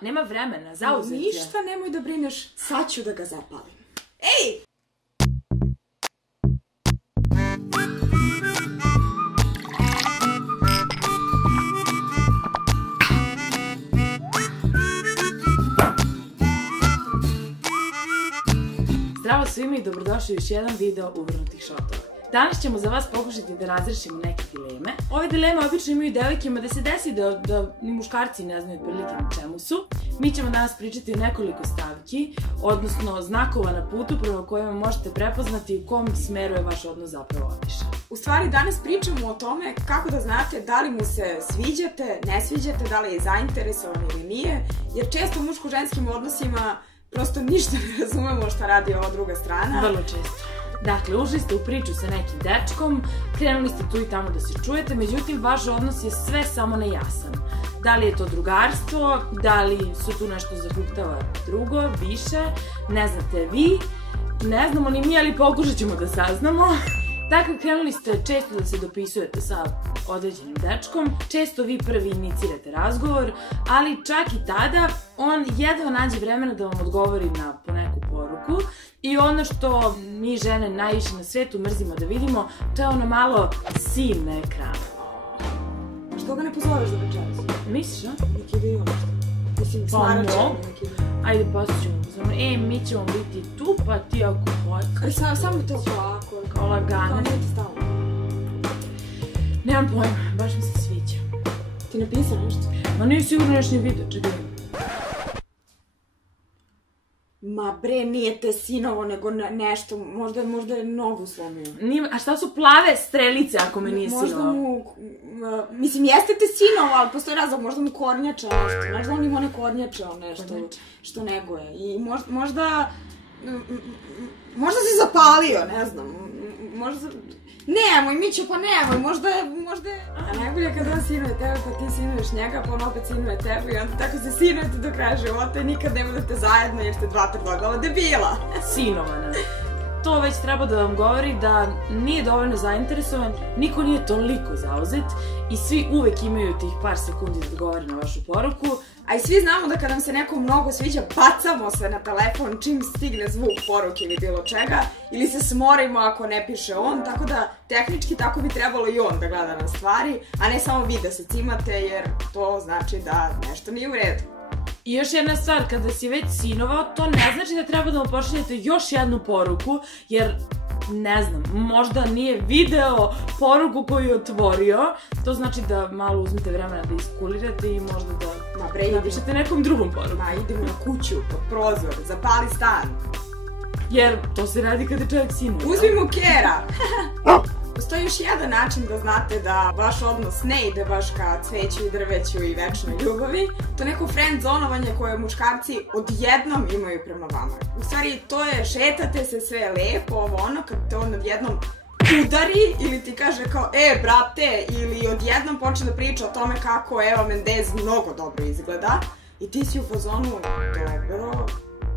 Nema vremena, zauzet je. Ništa nemoj da brineš, sad ću da ga zapalim. Ej! Zdravo svima i dobrodošli u još jedan video Uvrnutih šotova. Danas ćemo za vas pokušati da razrešimo neke dileme. Ove dileme obično imaju devojkima da se desi da ni muškarci ne znaju otprilike na čemu su. Mi ćemo danas pričati o nekoliko stavki, odnosno znakova na putu prema kojima možete prepoznati u kom smeru je vaš odnos zapravo otišao. U stvari danas pričamo o tome kako da znate da li mu se sviđate, ne sviđate, da li je zainteresovan ili nije, jer često u muško-ženskim odnosima prosto ništa ne razumemo šta radi ova druga strana. Vrlo često. Dakle, ušli ste u priču sa nekim dečkom, krenuli ste tu i tamo da se čujete, međutim, vaš odnos je sve samo nejasan. Da li je to drugarstvo, da li su tu nešto zahuktava drugo, više, ne znate vi, ne znamo ni mi, ali pokušat ćemo da saznamo. Dakle, krenuli ste često da se dopisujete sa određenim dečkom, često vi prvi inicirate razgovor, ali čak i tada on jedva nađe vremena da vam odgovori na po neku poruku i ono što mi žene najviše na svetu mrzimo da vidimo, to je ono malo sin na ekranu. Što ga ne pozoveš za večeras? Misliš, a? Neki ide još nešto. Mislim, smarat ćemo neki ide. Ajde, posjećemo. Mi ćemo biti tu, pa ti ako hoćeš. Samo to polako. Kao lagano. Kao nije ti stalo. Nemam pojma, baš mi se sviđa. Ti napisao nešto? Ma nije sigurno još ni video, čekaj. Ma bre, nije te sinovo, nego nešto, možda je nogu slomio. A šta su plave strelice ako me nije sinovo? Možda mu, mislim, jeste te sinovo, ali postoji razlog, možda mu kornjača nešto. Znaš da on ima one kornjače, nešto što neguje. I možda se zapalio, ne znam, možda... Nemoj, Mićo, pa nemoj, možda je... A najbolje kad on sinuje tebe, pa ti sinuješ njega, pa on opet sinuje tebe i onda tako se sinujete do kraja života i nikad ne budete zajedno jer ste dva tvrdogava debila. Sinovana. To već treba da vam govori da nije dovoljno zainteresovan, niko nije toliko zauzet i svi uvek imaju tih par sekundi da odgovore na vašu poruku. A i svi znamo da kad nam se neko mnogo sviđa, bacamo se na telefon čim stigne zvuk poruke ili bilo čega, ili se smorimo ako ne piše on, tako da tehnički tako bi trebalo i on da gleda na stvari, a ne samo vi da se cimate, jer to znači da nešto nije u redu. I još jedna stvar, kada si već sinovao, to ne znači da treba da mu pošaljete još jednu poruku, jer, ne znam, možda nije video poruku koju je otvorio, to znači da malo uzmete vremena da iskulirate i možda da napišete nekom drugom poruku. Ma, idemo na kuću, pod prozor, zapali stan. Jer to se radi kada čovjek sinuje. Uzmi mu kera! Postoji još jedan način da znate da vaš odnos ne ide baš ka cveću i drveću i večnoj ljubavi. To neko friend zonovanje koje muškarci odjednom imaju prema vama. U stvari, to je šetate se sve lepo, ono, kad te on odjednom udari ili ti kaže kao, brate, ili odjednom počne da priča o tome kako Eva Mendez mnogo dobro izgleda i ti si u fazonu, dobro,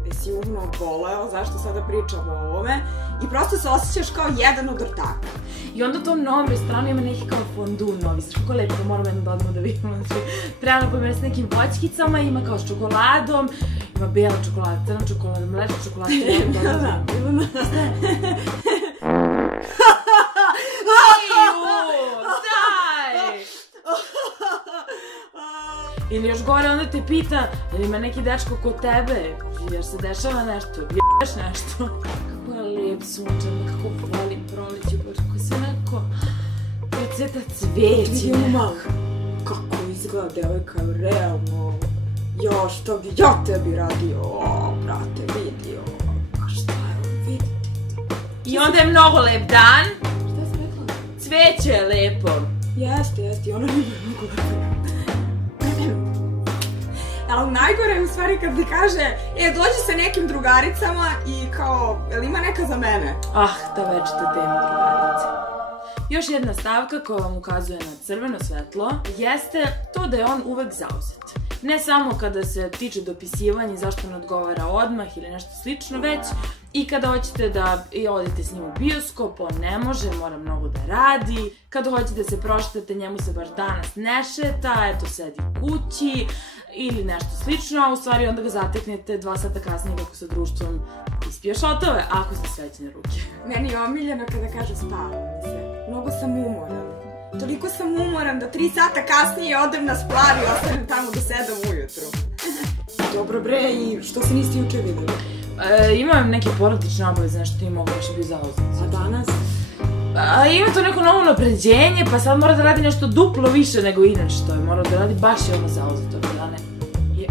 jesi umno boleo, zašto sada pričamo o ovome, i prosto se osjećaš kao jedan od ortaka. I onda u tom novom restoranu ima neki kao fondu novi, znaš kako lepo, moramo jedno da odmah da vidimo, znači, treba na pomjer s nekim voćkicama, ima kao s čokoladom, ima bijela čokolada, crna čokolada, mlečna čokolada, Ili još gore, onda te pita, ili ima neki dečko kod tebe, jer se dešava nešto, ješ nešto. Kako je lep sunčan, kako volim proleću, kako se neko procveta cveće. Kako izgleda devojka, realno, jo, što bi ja tebi radio, brate, vidio, a šta je on, vidite? I onda je mnogo lep dan. Šta sam rekla? Cveće je lepo. Jeste, i ono nije mnogo lepo. Ali najgore je u stvari kad ti kaže, dođi sa nekim drugaricama i kao, jel ima neka za mene? Ta večita tema drugarice. Još jedna stavka koja vam ukazuje na crveno svetlo jeste to da je on uvek zauzet. Ne samo kada se tiče dopisivanja i zašto ne odgovara odmah ili nešto slično, već i kada hoćete da odete s njim u bioskop, on ne može, mora mnogo da radi. Kada hoćete da se prošetate, njemu se baš danas ne šeta, eto sedi kući ili nešto slično, a u stvari onda ga zateknete 2 sata kasnije kako sa društvom ispije šotove, ako ste srećne ruke. Meni je omiljeno kada kaže spavam mi se. Mnogo sam umoran. Toliko sam umoran da 3 sata kasnije odem na splav i ostanem tamo do 7 ujutru. Dobro bre, i što se niste juče videli? Imam neke porodične obaveze, nešto ti mogu još bio zauzeti. A danas? Ima to neko novo napređenje, pa sad mora da radi nešto duplo više nego inače što je. Mora da radi baš je ono zauzeto. Je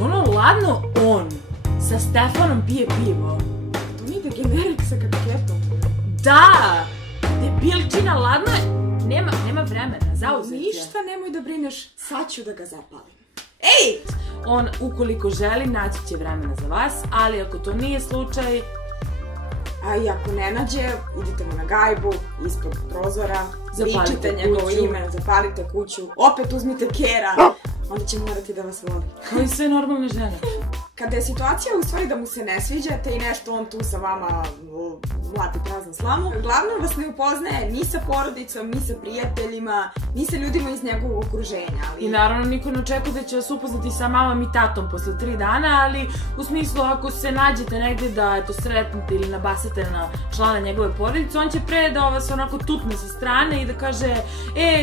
ono ladno on sa Stefanom pije pivo. To nije degenerik sa kaketom. Da! Debilčina, ladno je. Nema vremena, zauzet je. Ništa, nemoj da brineš, sad ću da ga zapalim. Ej! On, ukoliko želi, naći će vremena za vas, ali ako to nije slučaj... A i ako ne nađe, idite mu na gajbu, ispod prozora, zapalite vičite njegovo ime, zapalite kuću, opet uzmite kera, onda će morati da vas voli. Kao i sve normalne žene. Kada je situacija u stvari da mu se ne sviđate i nešto on tu sa vama mlati praznu slamu, glavno vas ne upoznaje ni sa porodicom, ni sa prijateljima, ni sa ljudima iz njegovog okruženja. I naravno niko ne očekuje da će vas upoznati sa mamom i tatom posle 3 dana, ali u smislu ako se nađete negdje da sretnete ili nabasate na člana njegove porodice, on će pre da vas onako tutne sa strane i da kaže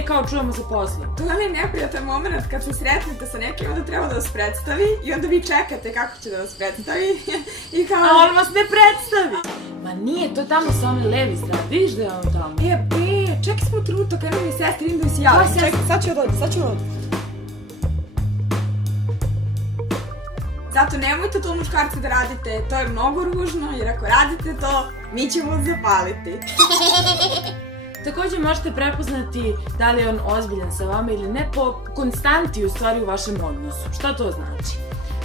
kao čujemo se posle. To vam je neprijatan moment kad se sretnete sa nekim, onda treba da vas predstavi i onda vi čekate kako će da vas predstavi i kao... A on vas ne predstavi! Ma nije, to je tamo sa one levi strane, vidiš da je on tamo? Čekaj smo trenutak, eno mi sestri, idem da mi se javim. Čekaj, sad ću odati. Zato nemojte to muškarci da radite, to je mnogo ružno, jer ako radite to, mi ćemo vas zapaliti. Također možete prepoznati da li je on ozbiljan sa vama ili ne po konstanti u stvari u vašem odnosu. Šta to znači?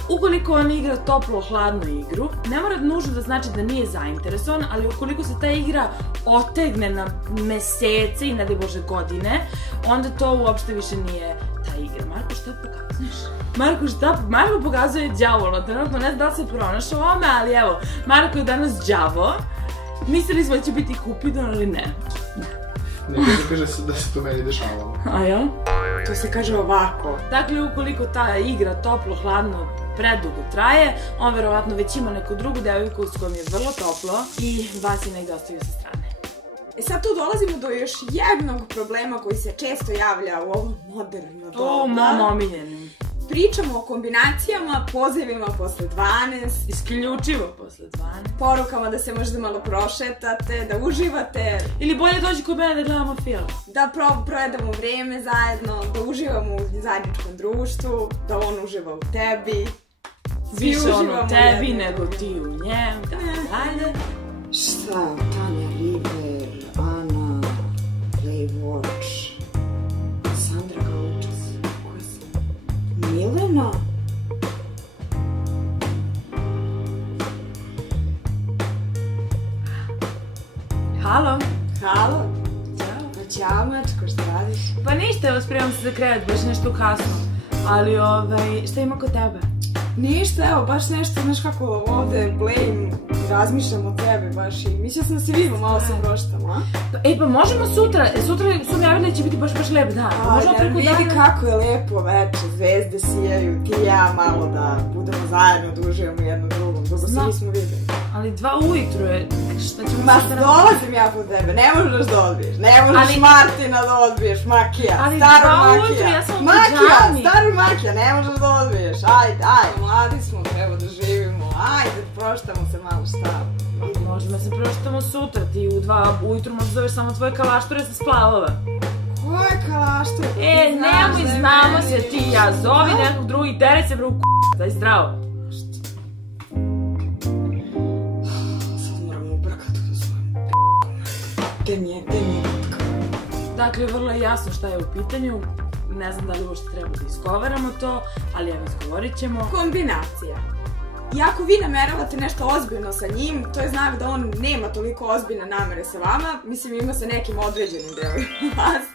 Ukoliko on igra toplo-hladnu igru, ne mora nužno da znači da nije zainteresovan, ali ukoliko se ta igra otegne na mesece i ne daj Bože godine, onda to uopšte više nije ta igra. Marko, šta pokazuješ? Marko pokazuje đavola, trenutno ne znam da li se pronašao ovome, ali evo, Marko je danas đavo. Mislili smo da će biti Kupidon, ali ne. Neko kaže da se to meni dešavalo. A ja? To se kaže ovako. Dakle, ukoliko ta igra toplo-hladno predugo traje, on verovatno već ima neku drugu devojku s kojom je vrlo toplo i vas je negdje ostavio sa strane. Sad tu dolazimo do još jednog problema koji se često javlja u ovom moderno doba. O, mom omiljenim. Pričamo o kombinacijama, pozivima posle 12. Isključivo posle 12. Porukama da se možda malo prošetate, da uživate. Ili bolje dođi kod mene da gledamo film. Da provedemo vreme zajedno, da uživamo u zajedničkom društvu, da on uživa u tebi. Više on u tebi nego ti u njem. Dalje. Šta? Tanja River, Ana, Playwatch, Sandra Gaučas. Koja si? Milena? Halo. Halo. Ćao. Pa ćao, mačko, šta radiš? Pa ništa, evo spremam se za krevet, baš nešto kasno. Ali, šta ima kod tebe? Ništa, evo, baš nešto, znaš kako ovde blejim, razmišljam o tebi baš i mislila sam da se vidimo, malo se proštamo, a? Pa možemo sutra su mi javili da će biti baš lep dan. Možemo preko dana. Vidi kako je lepo veče, zvezde sijaju, ti i ja malo da budemo zajedno, da uživamo jedno drugom, dugo se nismo videli. Ali 2 ujutru je, šta ćemo Ma dolazim ja po tebe, ne možeš da odbiješ, ne možeš Martina da odbiješ, Makija, staru Makija. Makija, staru Makija, ne možeš da odbiješ, ajde, mladi smo, treba da živimo, ajde, proštamo se malo, šta? Možemo se proštamo sutra, ti u 2 ujutru možda zoveš samo tvoje kalaštore sa splavova. Koje kalaštore? Nemoj, znamo se ti i ja, zovi nekog drugi, tere se bro u daj zdravo. Gde mi je vodka? Dakle, vrlo je jasno šta je u pitanju. Ne znam da li uopšte treba da izgovaramo to, ali evo izgovorit ćemo. Kombinacija. I ako vi nameravate nešto ozbiljno sa njim, to je znak da on nema toliko ozbiljne namere sa vama, mislim ima sa nekim određenim delom vas,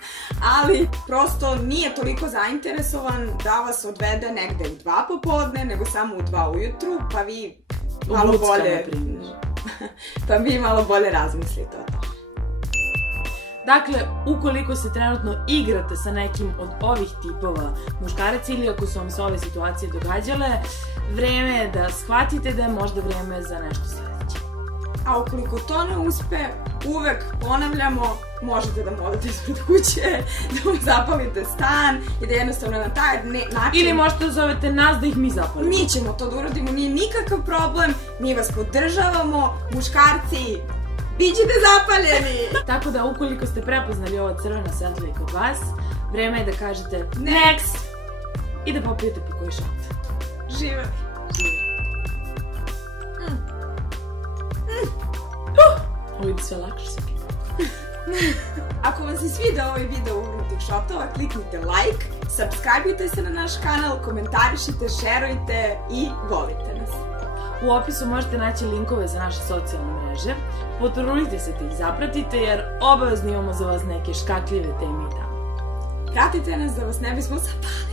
ali prosto nije toliko zainteresovan da vas odvede negde u 2 popodne, nego samo u 2 ujutru, pa vi malo bolje... pa vi malo bolje razmislite o tome. Dakle, ukoliko se trenutno igrate sa nekim od ovih tipova muškaraca ili ako su vam se ove situacije događale, vreme je da shvatite da je možda vreme za nešto sledeće. A ukoliko to ne uspe, uvek ponavljamo, možete da mu odete ispred kuće, da mu zapalite stan i da jednostavno na taj način... Ili možete da zovete nas da ih mi zapalimo. Mi ćemo to da uradimo, nije nikakav problem, mi vas podržavamo, muškarci, bićete zapaljeni! Tako da ukoliko ste prepoznali ovo crveno svetlo i kod vas, vreme je da kažete next i da popijete po koji šat. Živeli! Ovo ide sve lakše se pije. Ako vam se sviđa ovaj video uvrnutih šotova, kliknite like, subscribe-ite se na naš kanal, komentarišite, šerujte i volite nas. U opisu možete naći linkove za naše socijalne mreže. Potrudite se da ih zapratite jer obavezno imamo za vas neke škakljive teme i tamo. Pratite nas da vas ne bismo zapali.